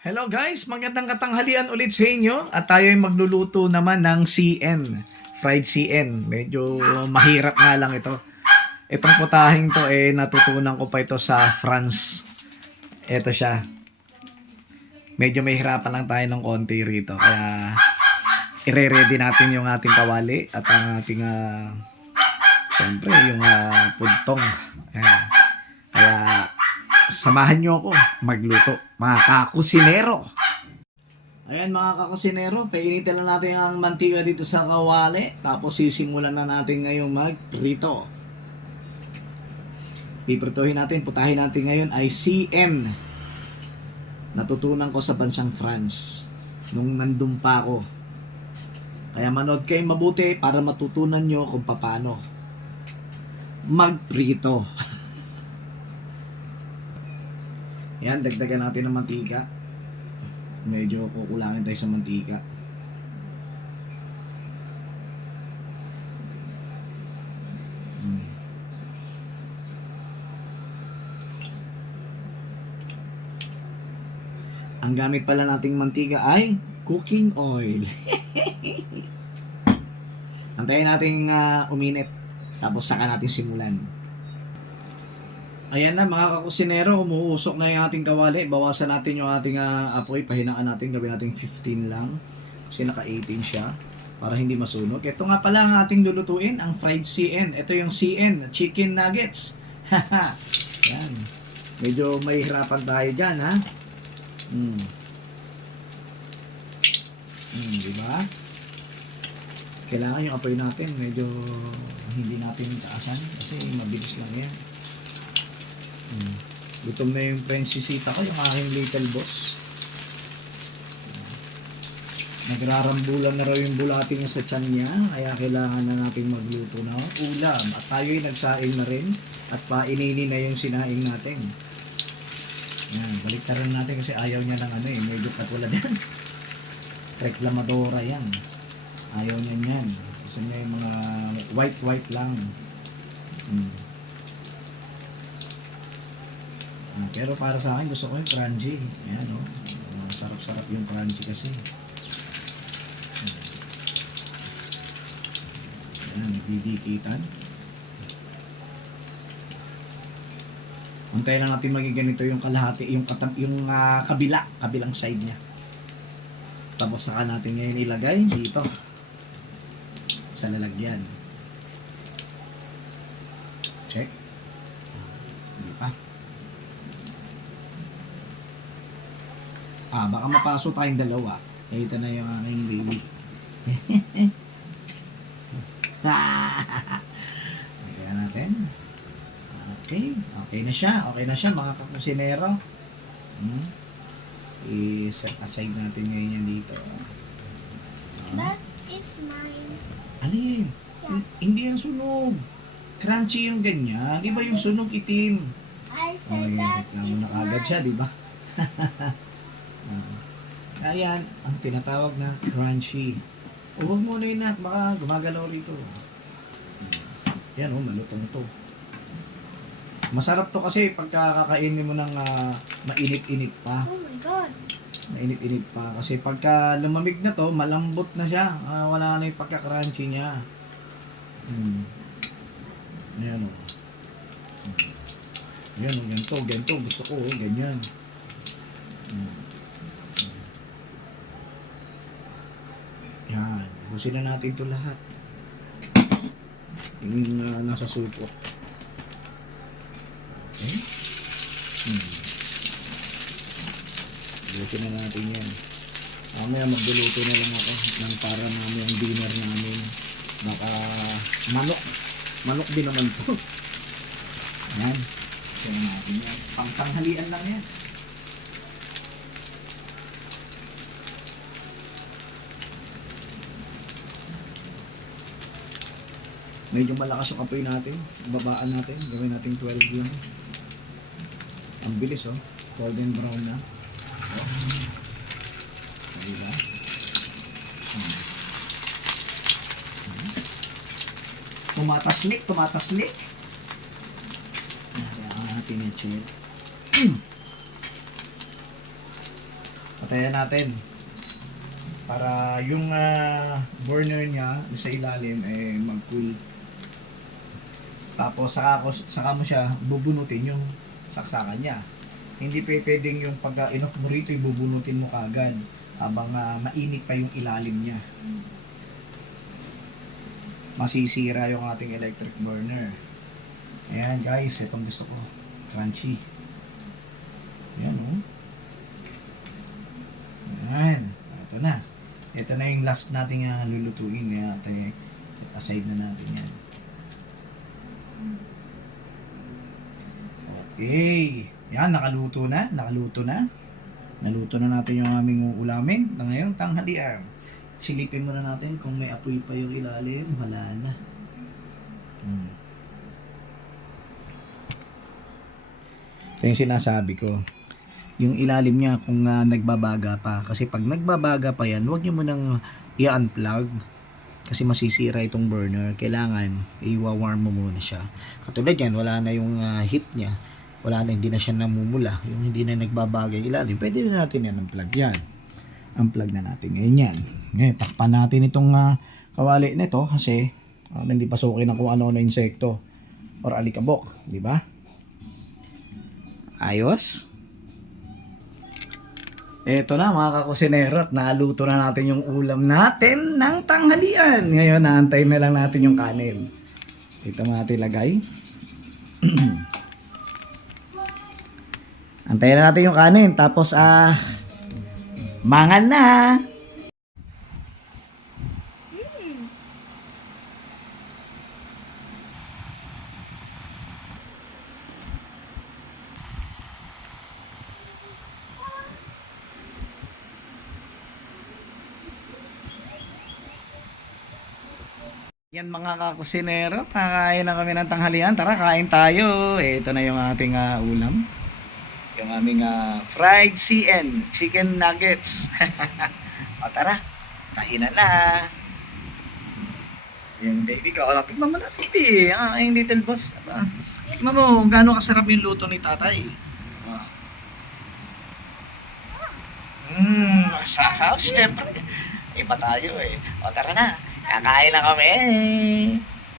Hello guys, magandang katanghalian ulit sa inyo at tayo ay magluluto naman ng CN, fried CN. Medyo mahirap nga lang ito. Itong putahing to natutunan ko pa ito sa France. Ito siya. Medyo may hirapan lang tayo ng konti rito. Kaya ire-ready natin yung ating kawali at ang ating siyempre yung pudtong. Ayan. Kaya samahan nyo ako magluto, mga kakusinero. Ayan mga kakusinero, painitin lang natin ang mantika dito sa kawali. Tapos sisimulan na natin ngayon magprito. Pipritohin natin, putahin natin ngayon ay CN. Natutunan ko sa bansang France nung nandun pa ako. Kaya manood kayo mabuti para matutunan nyo kung paano magprito. Yan, dagdagan natin ng mantika. Medyo kukulangin tayo sa mantika. Ang gamit pala nating mantika ay cooking oil. Antayin natin uminit. Tapos saka natin simulan. Ayan na mga kakusinero, umuusok na yung ating kawali. Bawasan natin yung ating apoy. Pahinaan natin, gawin natin 15 lang. Kasi naka 18 siya. Para hindi masunog. Ito nga pala ang ating lulutuin, ang fried CN. Ito yung CN, chicken nuggets. Yan. Medyo may hirapan tayo dyan, ha? Diba? Kailangan yung apoy natin, medyo hindi natin taasan. Kasi mabilis lang yan. Gutom na yung prinsesita ko, yung aking little boss. Nagrarambulan na raw yung bulati niya sa tiyan niya, kaya kailangan na natin magluto na ulam. At tayo ay nagsaing na rin at painini na yung sinaing natin. Yan, baliktaran natin kasi ayaw niya ng medyo katulad yan. Reklamadora yan. Ayaw niya yan. Gusto niya yung mga white lang. Pero para sa akin gusto ko yung crunchy. Ayan o. Sarap-sarap yung crunchy kasi. Ayan, nagdidikitan. Antayin lang natin maging ganito yung kalahati, yung kabilang side niya. Tapos saka natin ngayon ilagay dito sa lalagyan. Check. Hindi pa. Baka mapasok tayong dalawa. Ito na yung aking baby. Kaya natin. Okay na siya. Okay na siya mga kakusinero. I-set aside natin ngayon yan dito. That is mine. Ano yun? Yeah. Hindi yan sunog. Crunchy yung ganyan. Di ba yung sunog itim? I said that reklamo is na agad siya, mine. di ba? Ayan, ang tinatawag na crunchy. Huwag mo na yun, baka gumagalaw rito. Yan malutong to. Masarap to kasi pagka kakainin mo ng mainit-init pa. Oh my God. Mainit-init pa. Kasi pagka lumamig na to, malambot na siya. Wala na yung pagka-crunchy niya. Ayan o. Ayan o, ganito. Gusto ko ganyan. Yan. Busin na natin ito lahat. Yung nasa supot. Okay. Busin na natin yan. Mamaya magluluto na lang ako ng para namin ang dinner namin. Baka manok din naman to. Yan. Busin na natin yan. Pangtanghalian lang yan. Medyo malakas yung apoy natin. Babaan natin. Gawin natin 12 lang. Ang bilis golden brown na. Diba? Tumataslik. Kaya natin yung check. Antayan natin. Para yung burner niya sa ilalim mag-cool. Tapos saka mo siya bubunutin yung saksakan niya. Hindi pwedeng yung pag inok mo rito ibubunutin mo kagad habang mainit pa yung ilalim niya. Masisira yung ating electric burner. Ayan guys, itong gusto ko. Crunchy. Ayan oh. Ayan. Ito na. Ito na yung last nating lulutuin. Kaya aside na natin yan. Okay. Yan, nakaluto na. Nakaluto na. Naluto na natin yung aming ulamin na ngayong tanghalian. Silipin muna natin kung may apoy pa yung ilalim. Wala na. Ito yung sinasabi ko. Yung ilalim niya kung nagbabaga pa. Kasi pag nagbabaga pa yan, huwag nyo munang i-unplug. Kasi masisira itong burner. Kailangan i-warm mo muna siya. Katulad yan, wala na yung heat niya. Wala na, hindi na siya namumula. Yung hindi na nagbabaga yung ilalim. Pwede na natin yan unplug yan. Unplug na natin. Ngayon yan. Ngayon, takpan natin itong kawali nito kasi hindi pasukin ng kung ano-ano insekto or alikabok. Di ba? Ayos. Eto na mga kakusinero at naluto na natin yung ulam natin ng tanghalian. Ngayon, naantayin na lang natin yung kanin. Ito natin ilagay. Antayin na natin yung kanin. Tapos, mangan na. Yan mga kakusinero, kakain na kami ng tanghalian. Tara, kain tayo. Ito na yung ating ulam. Yung aming fried CN, chicken nuggets. O tara, kainan na. Yung baby ko. O, tignan mo na baby. Yung little boss. Tignan mo kung gaano kasarap yung luto ni tatay. Masarap. Siyempre. Iba tayo eh. O tara na. Kakain na kami.